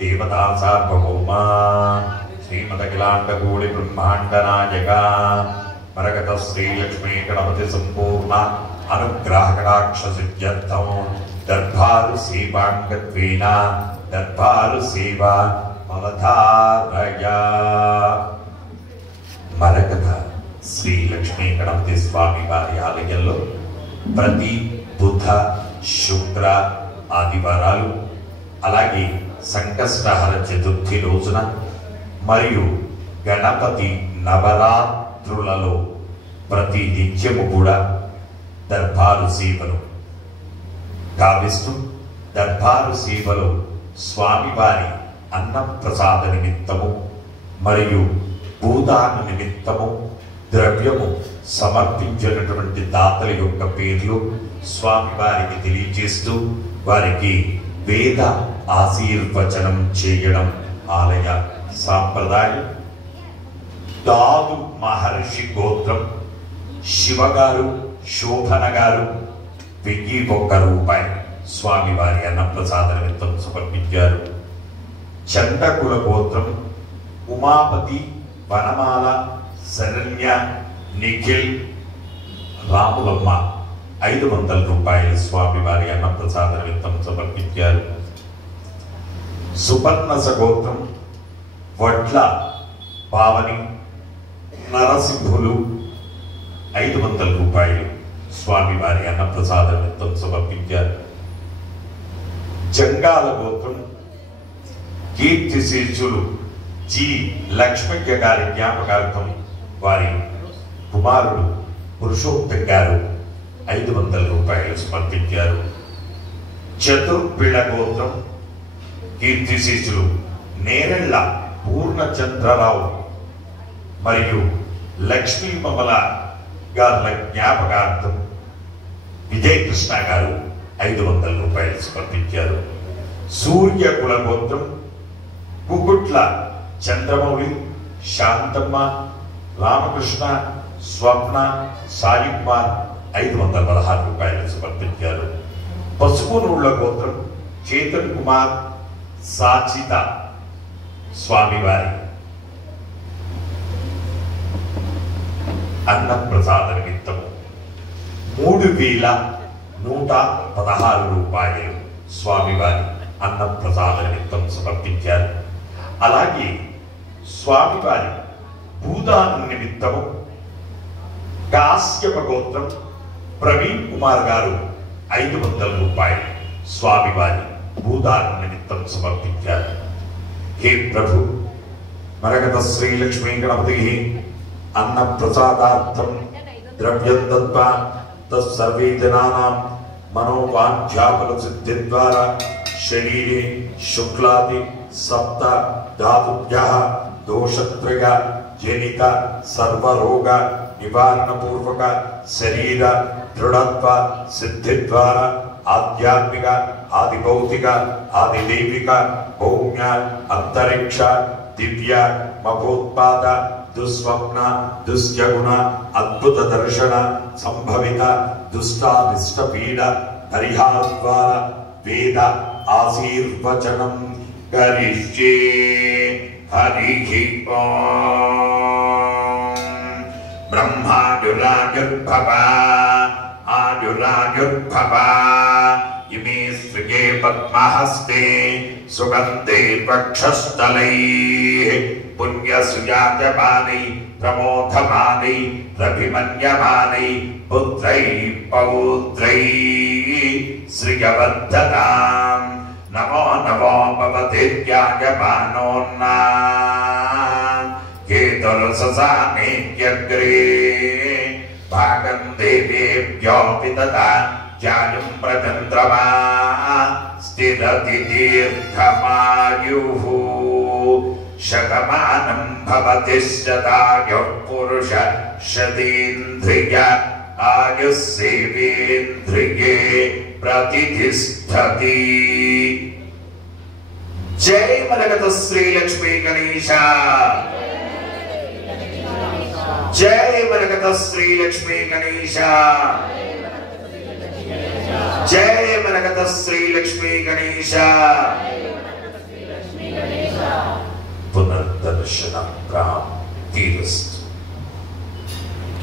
देवता सार्वभौमा श्रीमदखिलाण्डकोटि ब्रह्माण्ड नायक मरकत श्रीलक्ष्मी गणपति संपूर्ण अनुग्रह कटाक्ष सिद्ध्यर्थं दरबारु सेवांगत्वेन दरबारु सेवा मलधारया मरकत श्रीलक्ष्मी गणपति स्वामी वारी आलయంలో ప్రతి బుధ శుక్ర ఆదివారాలు అలాగే సంకష్టహర చతుర్థి రోజున మరియు గణపతి నవరాత్రులలో ప్రతి నిత్యము కూడా దర్బారు సేవలు గావిస్తూ దర్బారు సేవలో స్వామివారి అన్నప్రసాద నిమిత్తము మరియు భూదాన నిమిత్తము ద్రవ్యము సమర్పించినటువంటి దాతల యొక్క పేర్లు స్వామివారికి తెలియజేస్తూ వారికి వేద ఆశీర్వచనం చేయడం ఆలయ సాంప్రదాయం. దాదు మహర్షి గోత్రం శివగారు శోభన గారు 1001 రూపాయలు స్వామివారి అన్నప్రసాద నిమిత్తం సమర్పించారు. చండకుల గోత్రం ఉమాపతి వనమాల శరణ్య నిఖిల్ రాములమ్మ 500 రూపాయలు స్వామివారి అన్నప్రసాద నిమిత్తం సమర్పించారు. సుపర్ణస గోత్రం వడ్ల పావని నరసింహులు 500 రూపాయలు స్వామివారి అన్నప్రసాద నిమిత్తం సమర్పించారు. జంగాల గోత్రం కీర్తిశేషులు జి లక్ష్మయ్య గారి జ్ఞాపకార్థం వారి కుమారుడు పురుషోత్తం గారు 500 రూపాయలు సమర్పించారు. చతుర్పిళ గోత్రం కీర్తిశేషులు నేరెళ్ల పూర్ణచంద్రరావు మరియు లక్ష్మీ మమల గారుల జ్ఞాపకార్థం విజయకృష్ణ గారు 500 రూపాయలు సమర్పించారు. సూర్యకుల గోత్రం కుకుట్ల చంద్రమౌళి శాంతమ్మ రామకృష్ణ స్వప్న సాయి కుమార్ 516 రూపాయలు సమర్పించారు. పసుపునూళ్ల గోత్రం చేతన్ కుమార్ సాచిత స్వామివారి అన్నప్రసాద నిమిత్తము 3116 రూపాయలు స్వామివారి అన్నప్రసాద నిమిత్తం సమర్పించారు. అలాగే స్వామివారి భూదాన నిమిత్తము కాశ్యప గోత్రం ప్రవీణ్ కుమార్ గారు 500 రూపాయలు స్వామివారి భూదాన నిమిత్తం సమర్పించారు. హే ప్రభు మరకత శ్రీలక్ష్మీ గణపతి అన్న ప్రసాదార్థం ద్రవ్యం దత్వా తస్సర్వే జనానాం మనోవాంఛాఫల సిద్ధి ద్వారా శరీరే శుక్లాది సప్త ధాతుభ్యః దోషత్రయ జనిత సర్వరోగ నివారణ పూర్వక శరీర దృఢత్వ సిద్ధి ద్వారా ఆధ్యాత్మిక ఆది భౌతిక ఆది దైవిక భౌమ్య అంతరిక్ష దివ్య మహోత్పాద దుస్వప్న దుశ్యగుణ అద్భుత దర్శన సంభవిత దుష్టానిష్ట పీడ పరిహార ద్వారా వేద ఆశీర్వచనం కరిష్యే. హరి ఓం. బ్రహ్మాయురాయుర్భవ ఆయురాయుర్భవ ఇమే శ్రియే పద్మహస్తే సుగంధే వక్షస్థలైః పుణ్యసుజాతమానై ప్రమోదమానై రభిమన్యమానై పుత్రై పౌత్రై శ్రియవర్ధనాం నమో నమో భవతే ధ్యాయమానోన్నా కేతుర్ససానేత్యగ్రే భాగం దేవేభ్యోపి తదా జాయం ప్రచంద్రమా స్థిరతి దీర్ఘమాయుః శతమానం భవతి శతాయుః పురుష శతేంద్రియ ఆయుస్సేవేంద్రియే ప్రతిష్ఠతి. జై మరకత శ్రీలక్ష్మీ గణేశ. జై మరకత శ్రీలక్ష్మీ గణేశ. జై మరకత శ్రీలక్ష్మీ గణేశ. దర్శన ప్రాప్తిరస్తు.